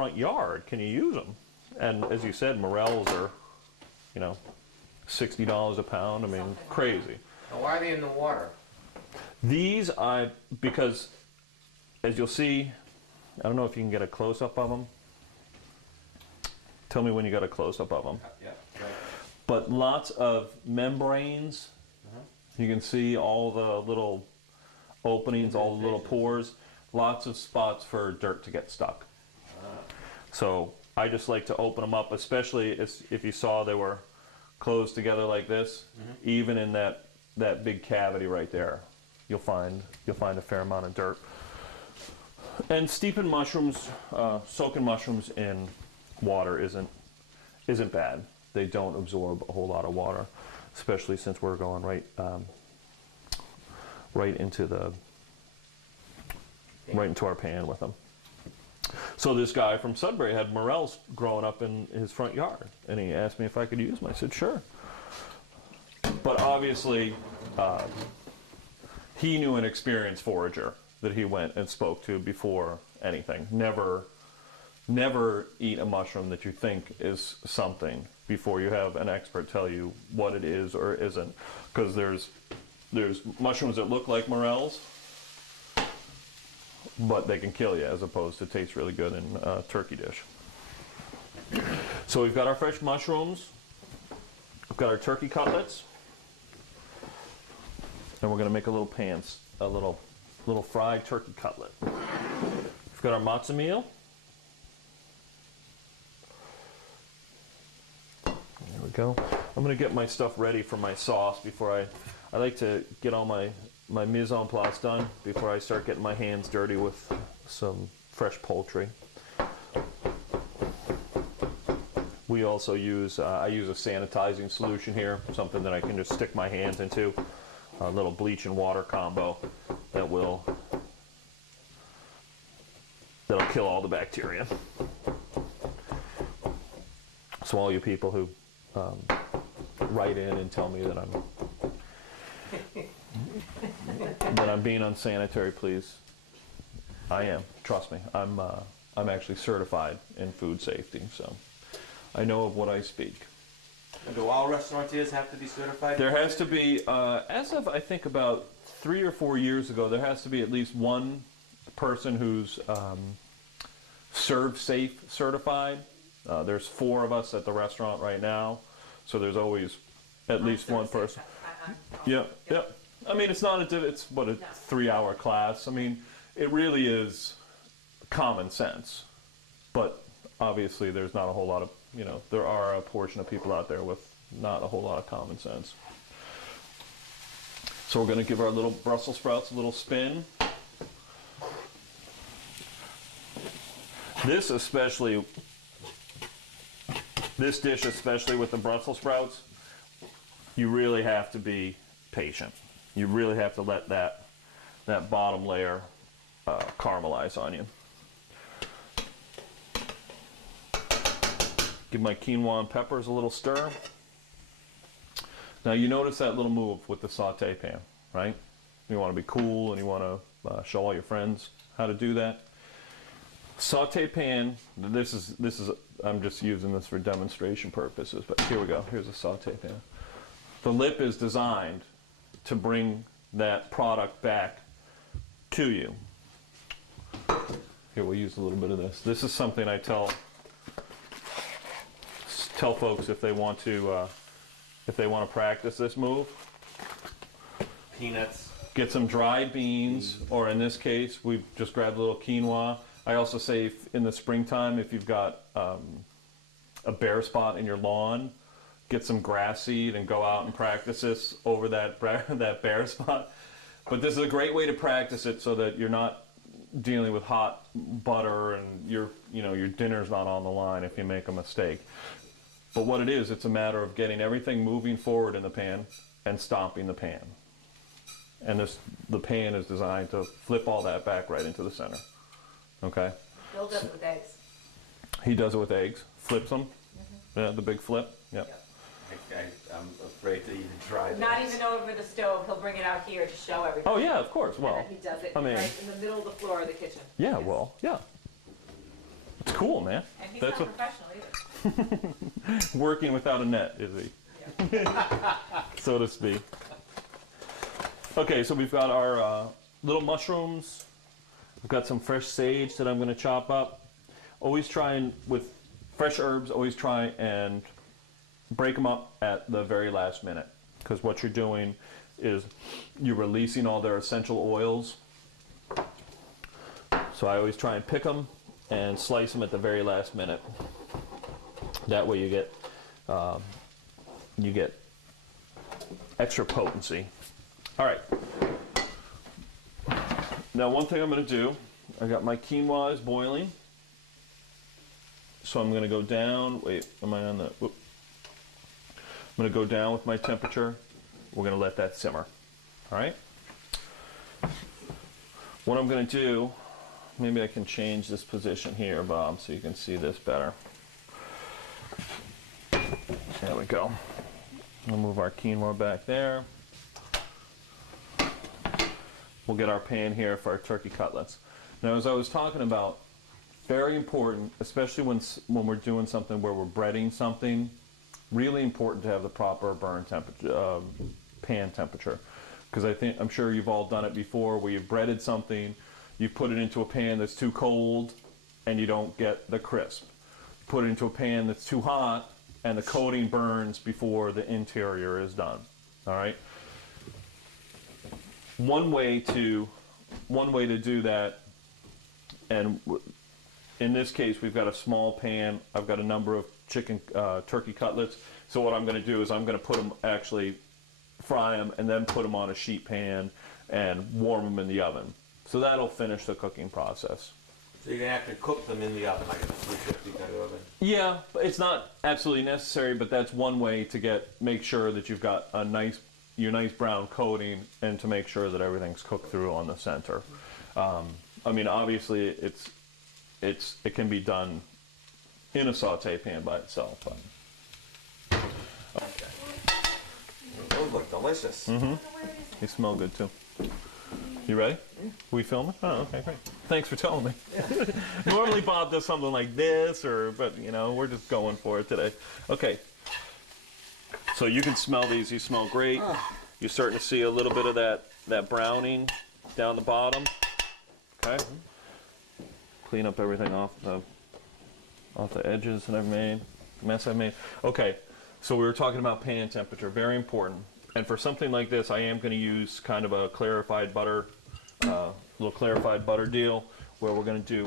front yard, can you use them? And as you said, morels are, you know, $60 a pound. I mean, crazy. Now, why are they in the water? These, because as you'll see, I don't know if you can get a close-up of them. Tell me when you got a close-up of them. Yeah, right. But lots of membranes. You can see all the little openings, all the little pores. Lots of spots for dirt to get stuck. So I just like to open them up, especially if you saw they were closed together like this. Even in that big cavity right there, you'll find a fair amount of dirt. And steeping mushrooms, soaking mushrooms in water isn't bad. They don't absorb a whole lot of water, especially since we're going right into our pan with them. So this guy from Sudbury had morels growing up in his front yard, and he asked me if I could use them. I said sure. But obviously, he knew an experienced forager that he went and spoke to before anything. Never eat a mushroom that you think is something before you have an expert tell you what it is or isn't. Because there's mushrooms that look like morels, but they can kill you, as opposed to taste really good in a turkey dish. So we've got our fresh mushrooms, we've got our turkey cutlets, and we're going to make a little fried turkey cutlet. We've got our matzo meal. There we go. I'm going to get my stuff ready for my sauce before I like to get all my mise en place done before I start getting my hands dirty with some fresh poultry. We also use, I use a sanitizing solution here, something that I can just stick my hands into, a little bleach and water combo that'll kill all the bacteria. So all you people who write in and tell me that I'm being unsanitary, please. I am. Trust me. I'm actually certified in food safety, so I know of what I speak. And do all restaurateurs have to be certified? There has to be, as of I think about 3 or 4 years ago, there has to be at least one person who's Serve Safe certified. There's 4 of us at the restaurant right now, so there's always at least one person. Yep. I mean, it's not it's what a 3-hour class. I mean, it really is common sense, but obviously there's not a whole lot of, there are a portion of people out there with not a whole lot of common sense. So we're going to give our little Brussels sprouts a little spin. This dish especially with the Brussels sprouts, you really have to be patient. You really have to let that bottom layer caramelize on you. Give my quinoa and peppers a little stir. Now you notice that little move with the saute pan, right? You want to be cool and you want to show all your friends how to do that. Saute pan, this is I'm just using this for demonstration purposes, but here we go. Here's a saute pan. The lip is designed to bring that product back to you. Here, we'll use a little bit of this. This is something I tell folks if they want to practice this move. Peanuts. Get some dried beans, or in this case, we've just grabbed a little quinoa. I also say in the springtime, if you've got a bare spot in your lawn, get some grass seed and go out and practice this over that bare spot. But this is a great way to practice it so that you're not dealing with hot butter and your dinner's not on the line if you make a mistake. But what it is, it's a matter of getting everything moving forward in the pan and stopping the pan. And the pan is designed to flip all that back right into the center. Okay? Bill does it with eggs. He does it with eggs. Flips them. Yeah, the big flip. Yep. I'm afraid to even try that. Not even over the stove. He'll bring it out here to show everybody. Oh yeah, of course. Well, and then he does it I mean, right in the middle of the floor of the kitchen. Yeah, well, yeah. It's cool, man. And he's That's not what professional either. working without a net, is he? So to speak. Okay, so we've got our little mushrooms. We've got some fresh sage that I'm going to chop up. Always try and, with fresh herbs, always try and break them up at the very last minute. Because what you're doing is you're releasing all their essential oils. So I always try and pick them and slice them at the very last minute. That way you get extra potency. All right. Now one thing I'm going to do, I got my quinoa is boiling. So I'm going to go down, wait, am I on the, whoop. I'm going to go down with my temperature. We're going to let that simmer. All right. What I'm going to do, maybe I can change this position here, Bob, so you can see this better. There we go. We'll move our quinoa back there. We'll get our pan here for our turkey cutlets. Now, as I was talking about, very important, especially when we're doing something where we're breading something, really important to have the proper burn temperature, pan temperature. Because I'm sure you've all done it before, where you've breaded something, you put it into a pan that's too cold, and you don't get the crisp. Put it into a pan that's too hot, and the coating burns before the interior is done. All right. One way to do that, and in this case we've got a small pan. I've got a number of turkey cutlets. So what I'm going to do is I'm going to put them, actually fry them, and then put them on a sheet pan and warm them in the oven. So that'll finish the cooking process. So you're gonna have to cook them in the oven, like in a 350 kind of oven. Yeah, it's not absolutely necessary, but that's one way to make sure that you've got your nice brown coating, and to make sure that everything's cooked through on the center. I mean, obviously, it can be done in a saute pan by itself, but Those look delicious. they smell good too. You ready? We filming? Oh, okay, great. Thanks for telling me. Normally Bob does something like this, but you know, we're just going for it today. Okay. So you can smell these. These smell great. You're starting to see a little bit of that browning down the bottom. Okay. Clean up everything off the edges that I've made, mess I've made. Okay. So we were talking about pan temperature, very important. And for something like this, I am going to use kind of a clarified butter, little clarified butter deal, where we're going to do